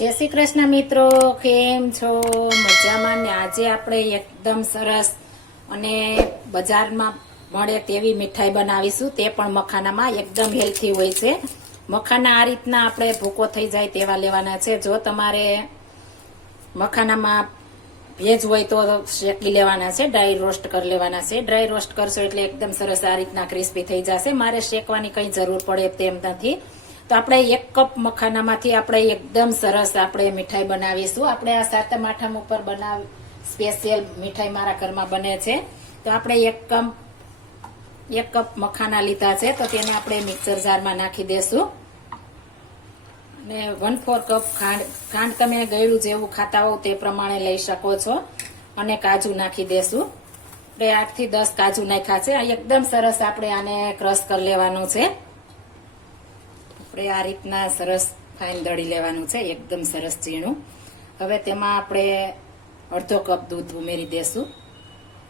જય શ્રી કૃષ્ણ મિત્રો, કેમ છો? મજામાં ને? આજે આપણે એકદમ સરસ અને બજારમાં મળે તેવી મીઠાઈ બનાવીશું, તે પણ મખાનામાં. એકદમ હેલ્થી હોય છે મખાના. આ રીતના આપણે ભૂકો થઈ જાય તેવા લેવાના છે. જો તમારે મખાનામાં ભેજ હોય તો શેકી લેવાના છે, ડ્રાય રોસ્ટ કરી લેવાના છે. ડ્રાય રોસ્ટ કરશો એટલે એકદમ સરસ આ રીતના ક્રિસ્પી થઈ જશે. મારે શેકવાની કઈ જરૂર પડે તેમ નથી. તો આપણે 1 કપ મખાનામાંથી આપણે એકદમ સરસ આપણે મીઠાઈ બનાવીશું. આપણે આ સાતમ આઠમ ઉપર સ્પેશિયલ મીઠાઈ મારા ઘરમાં બને છે. તો આપણે 1 કપ મખાના લીધા છે, તો તેને આપણે મિક્સર જારમાં નાખી દેશું. અને 1/4 કપ ખાંડ તમે ગળ્યું જેવું ખાતા હો તે પ્રમાણે લઈ શકો છો. અને કાજુ નાખી દેશું. આપણે 8 થી 10 કાજુ નાખ્યા છે. એકદમ સરસ આપણે આને ક્રશ કરી લેવાનું છે. આપણે આ રીતના સરસ ફાઇન દળી લેવાનું છે, એકદમ સરસ ઝીણું. હવે તેમાં આપણે 1/2 કપ દૂધ ઉમેરી દેશું.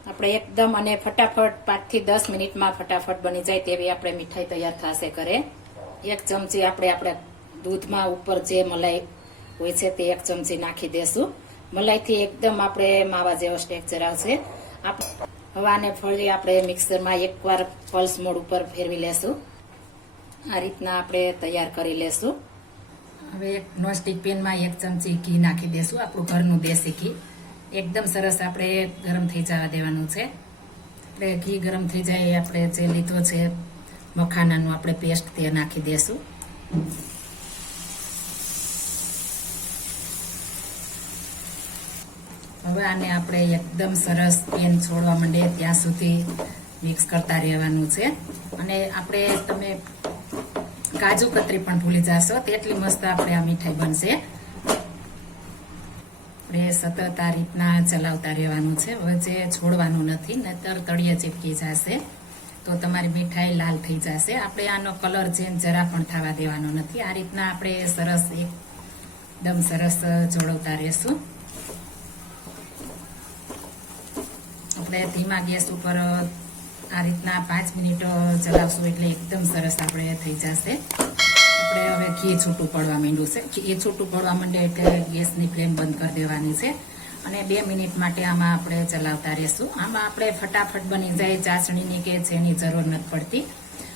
આપણે એકદમ અને ફટાફટ 5 થી 10 મિનિટમાં ફટાફટ બની જાય તેવી આપણે મીઠાઈ તૈયાર થશે ઘરે. 1 ચમચી આપણે દૂધમાં ઉપર જે મલાઈ હોય છે તે 1 ચમચી નાખી દેશું. મલાઈથી એકદમ આપણે માવા જેવો ટેક્સચર આવશે. હવે આને ફરી આપણે મિક્સરમાં એકવાર પલ્સ મોડ ઉપર ફેરવી લેશું. આ રીતના આપણે તૈયાર કરી લેશું. હવે નોનસ્ટિક પેનમાં 1 ચમચી ઘી નાખી દેશું, આપણું ઘરનું દેશી ઘી. એકદમ સરસ આપણે ગરમ થઈ જવા દેવાનું છે. એટલે ઘી ગરમ થઈ જાય, આપણે જે લીધો છે મખાનાનું આપણે પેસ્ટ તે નાખી દેશું. હવે આને આપણે એકદમ સરસ પેન છોડવા માંડે ત્યાં સુધી મિક્સ કરતા રહેવાનું છે. અને આપણે તમે કાજુ કતરી પણ ભૂલી જશો તેટલી મસ્ત આપણે આ મીઠાઈ બનશે. આપણે સતત આ રીતના ચલાવતા રહેવાનું છે. હવે જે છોડવાનું નથી, નહીતર તળિયે ચીપકી જશે તો તમારી મીઠાઈ લાલ થઈ જશે. આપણે આનો કલર ચેન્જ જરા પણ થવા દેવાનો નથી. આ રીતના આપણે સરસ એકદમ સરસ જોડવતા રહેશું. આપણે ધીમા ગેસ ઉપર આ રીતના 5 મિનિટ ચલાવશું એટલે એકદમ સરસ આપણે થઈ જશે. આપણે હવે ઘી છૂટું પડવા માંડ્યું છે. ઘી છૂટું પડવા માંડે એટલે ગેસની ફ્લેમ બંધ કરી દેવાની છે. અને 2 મિનિટ માટે આમાં આપણે ચલાવતા રહેશું. આમાં આપણે ફટાફટ બની જાય, ચાસણીની કે જેની જરૂર નથી પડતી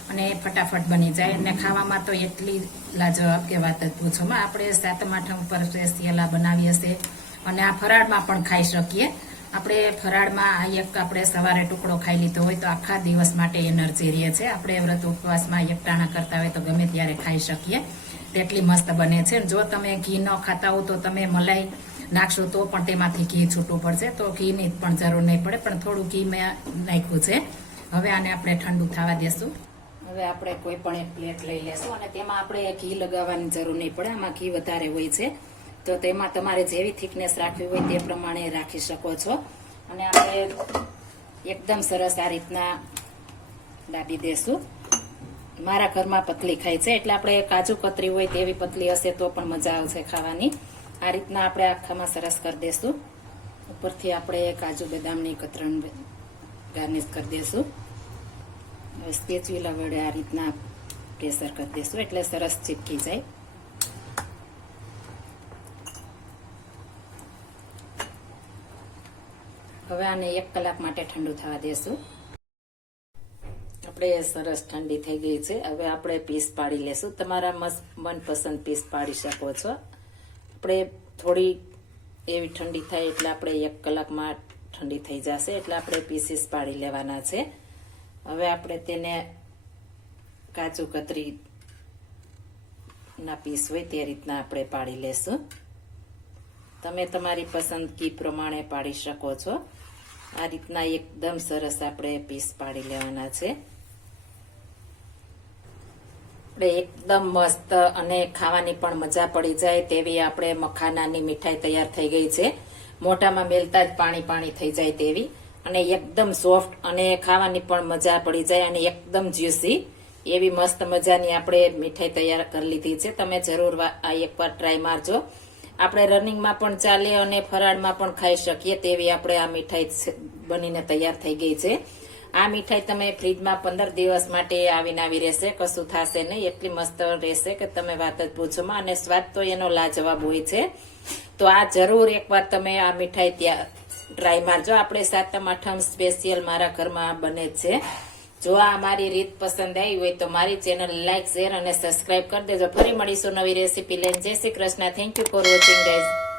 અને ફટાફટ બની જાય. અને ખાવામાં તો એટલી લાજવાબ કે વાત જ પૂછોમાં. આપણે સાતમ આઠમ ઉપર સ્પેશિયલ બનાવી હશે અને આ ફરાળમાં પણ ખાઈ શકીએ. આપણે ફરાળમાં આપણે સવારે ટુકડો ખાઈ લીધો હોય તો આખા દિવસ માટે એનર્જી રહે છે. આપણે વ્રત ઉપવાસમાં એકટાણા કરતા હોય તો ગમે ત્યારે ખાઈ શકીએ, તેટલી મસ્ત બને છે. જો તમે ઘી ન ખાતા હો તો તમે મલાઈ નાખશો તો પણ તેમાંથી ઘી છૂટું પડશે, તો ઘીની પણ જરૂર નહીં પડે. પણ થોડું ઘી મેં નાખ્યું છે. હવે આને આપણે ઠંડુ થવા દેશું. હવે આપણે કોઈ પણ એક પ્લેટ લઈ લેશું અને તેમાં આપણે ઘી લગાવવાની જરૂર નહીં પડે. આમાં ઘી વધારે હોય છે તો તેમાં તમારે જેવી થિકનેસ રાખવી હોય તે પ્રમાણે રાખી શકો છો. અને આપણે એકદમ સરસ આ રીતના દાબી દેશું. મારા ઘરમાં પતલી ખાય છે એટલે આપણે કાજુ કતરી હોય તેવી પતલી હશે તો પણ મજા આવશે ખાવાની. આ રીતના આપણે આખામાં સરસ કરી દેશું. ઉપરથી આપણે કાજુ બદામની કતરણ ગાર્નિશ કરી દેશું. હવે સ્પેચ્યુલા વડે આ રીતના પ્રેશર કરી દેશું એટલે સરસ ચીપકી જાય. હવે આને 1 કલાક માટે ઠંડુ થવા દેશું. આપણે સરસ ઠંડી થઈ ગઈ છે. હવે આપણે પીસ પાડી લેશું. તમારા મનપસંદ પીસ પાડી શકો છો. આપણે થોડી એવી ઠંડી થાય એટલે આપણે 1 કલાકમાં ઠંડી થઈ જશે એટલે આપણે પીસીસ પાડી લેવાના છે. હવે આપણે તેને કાજુ કતરી ના પીસ હોય તે રીતના આપણે પાડી લેશું. તમે તમારી પસંદગી પ્રમાણે પાડી શકો છો. આ રીતના એકદમ સરસ આપણે પીસ પાડી લેવાના છે. આપણે એકદમ મસ્ત અને ખાવાની પણ મજા પડી જાય તેવી આપણે મખાનાની મીઠાઈ તૈયાર થઈ ગઈ છે. મોઢામાં મેલતા જ પાણી થઈ જાય તેવી અને એકદમ સોફ્ટ અને ખાવાની પણ મજા પડી જાય અને એકદમ જ્યુસી એવી મસ્ત મજાની આપણે મીઠાઈ તૈયાર કરી લીધી છે. તમે જરૂર આ એકવાર ટ્રાય મારજો. આપણે રનિંગમાં પણ ચાલે અને ફરાળમાં પણ ખાઈ શકીએ તેવી આપણે આ મીઠાઈ બનીને તૈયાર થઈ ગઈ છે. આ મીઠાઈ તમે ફ્રીજમાં 15 દિવસ માટે આવીને આવી રહેશે, કશું થશે નહીં, એટલી મસ્ત રહેશે કે તમે વાત જ પૂછોમાં. અને સ્વાદ તો એનો લાજવાબ હોય છે. તો આ જરૂર એકવાર તમે આ મીઠાઈ ત્યાં ટ્રાય મારજો. આપણે સાતમ આઠમ સ્પેશિયલ મારા ઘરમાં બને છે. જો આ મારી રીત પસંદ આવી હોય તો મારી ચેનલ લાઈક, શેર અને સબસ્ક્રાઇબ કરી દેજો. ફરી મળીશું નવી રેસીપી લઈને. જય Shri Krishna. Thank you for watching guys.